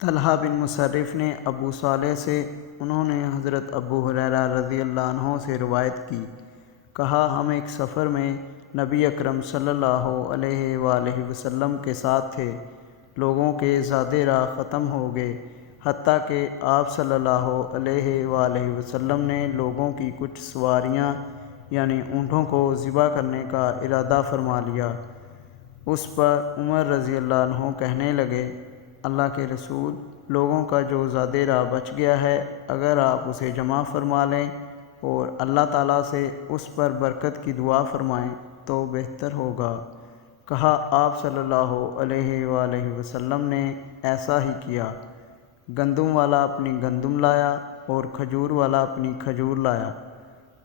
طلحہ بن مصرف نے ابو صالح سے، انہوں نے حضرت ابو ہریرہ رضی اللہ عنہ سے روایت کی، کہا ہم ایک سفر میں نبی اکرم صلی اللہ علیہ وآلہ وسلم کے ساتھ تھے۔ لوگوں کے زاد راہ ختم ہو گئے، حتیٰ کہ آپ صلی اللہ علیہ وآلہ وسلم نے لوگوں کی کچھ سواریاں یعنی اونٹوں کو ذبح کرنے کا ارادہ فرما لیا۔ اس پر عمر رضی اللہ عنہ کہنے لگے، اللہ کے رسول، لوگوں کا جو زاد راہ بچ گیا ہے، اگر آپ اسے جمع فرما لیں اور اللہ تعالیٰ سے اس پر برکت کی دعا فرمائیں تو بہتر ہوگا۔ کہا آپ صلی اللہ علیہ وآلہ وسلم نے ایسا ہی کیا۔ گندم والا اپنی گندم لایا اور کھجور والا اپنی کھجور لایا۔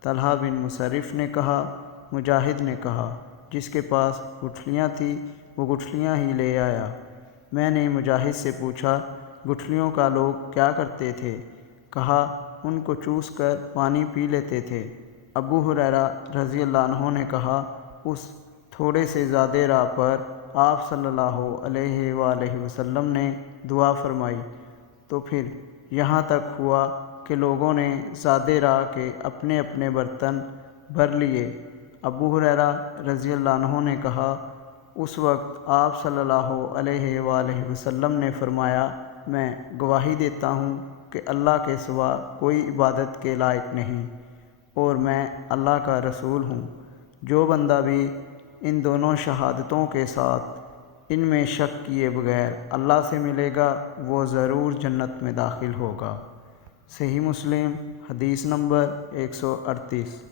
طلحہ بن مصرف نے کہا، مجاہد نے کہا، جس کے پاس گٹھلیاں تھیں وہ گٹھلیاں ہی لے آیا۔ میں نے مجاہد سے پوچھا، گٹھلیوں کا لوگ کیا کرتے تھے؟ کہا ان کو چوس کر پانی پی لیتے تھے۔ ابو ہریرہ رضی اللہ عنہ نے کہا، اس تھوڑے سے زاد راہ پر آپ صلی اللہ علیہ وآلہ وسلم نے دعا فرمائی تو پھر یہاں تک ہوا کہ لوگوں نے زاد راہ کے اپنے اپنے برتن بھر لیے۔ ابو ہریرہ رضی اللہ عنہ نے کہا، اس وقت آپ صلی اللہ علیہ وآلہ وسلم نے فرمایا، میں گواہی دیتا ہوں کہ اللہ کے سوا کوئی عبادت کے لائق نہیں اور میں اللہ کا رسول ہوں۔ جو بندہ بھی ان دونوں شہادتوں کے ساتھ ان میں شک کیے بغیر اللہ سے ملے گا وہ ضرور جنت میں داخل ہوگا۔ صحیح مسلم حدیث نمبر 138۔